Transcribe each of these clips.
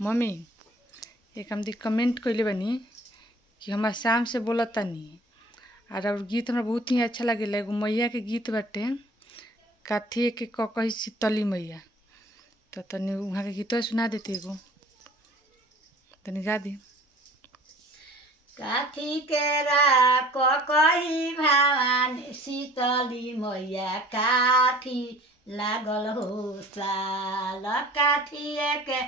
Mummy एक हमदी comment कइले बानी कि हमार शाम से बोलत तानी और गीत हमरा बहुत ही अच्छा लागेला। एगो मैया के गीत बाटे काथी के कही शीतली मैया, तो तनी वहाँ के गीतवा सुना देती, एगो तनी गा दी। काथी केरा कही भवानी शीतली मैया काथी लागल हो साल। काथी के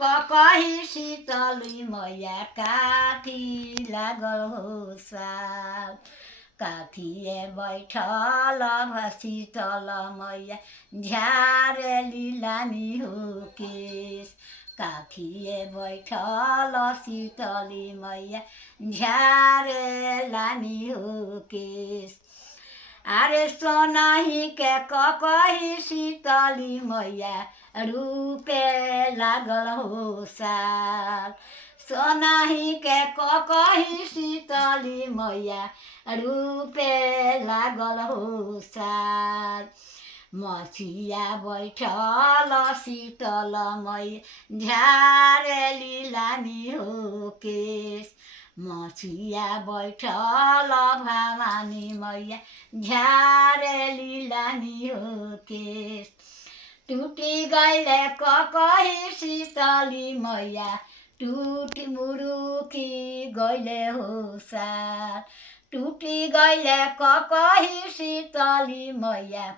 कही शीतली मैया काथी लागल हो साल। काथिए बैठल शीतल मैया झारेली लामी हो केश। काथिए बैठल शीतली मैया झारे लामी हो केश। अरे सोनाही के कही शीतली मैया रूपे लागल हो साल। सोनाही के कही शीतली मैया रूपे लागल हो साल। मछिया बैठल शीतल मैया झारेली लामी हो केश। मछिया बैठल भवानी मैया झारेली लामी हो केश। टूटी गइले कही शीतली मैया टूटी मुरुकी गइले हो साल। टूटी गइले कही शीतली मैया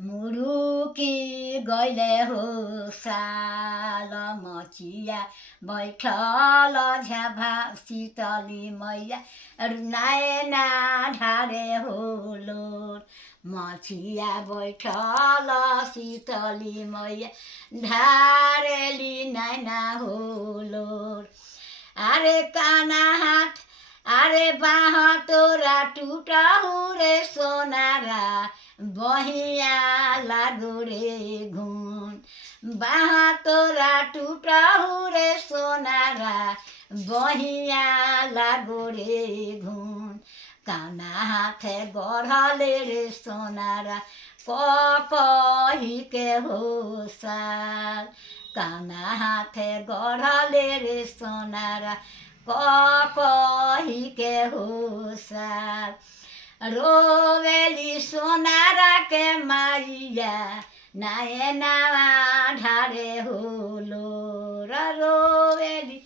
मुरुकी गइले हो साल। मछिया बैठल झभा शीतली मैया नायना ढारे हो लोर। मछिया बैठल शीतली मैया ढारेली नैना हो लोर। अरे काना हाथ अरे बाह तोरा टूटहु रे सोनारा बहिया लागो रे घुन। बाह तोरा टूटहु रे सोनारा बहिया लागो रे घुन। काना हाथे गढ़ले रे सोनारा कही के हो साल। काना हाथे गढ़ले रे सोनारा कही के हो साल। रोवेली सोनारा के माइया नायनावा ढारे हो लोर। रोवेली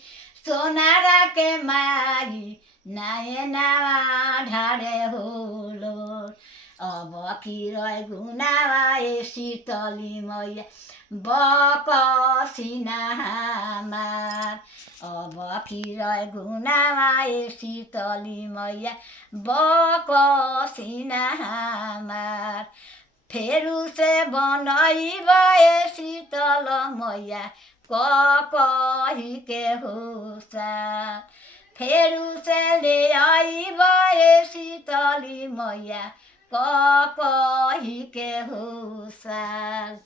सोनारा के माई नायनावा ढारे हो लोर। अब किरै गुनावा ए शीतली मैया बकसिना हमार। अब किरै गुनावा ए शीतली मैया बकसिना हमार। फेरू से बनैब ए शीतल मैया कही के हो साल। फेरू से ले आइब ए शीतली मैया कही के हो साल।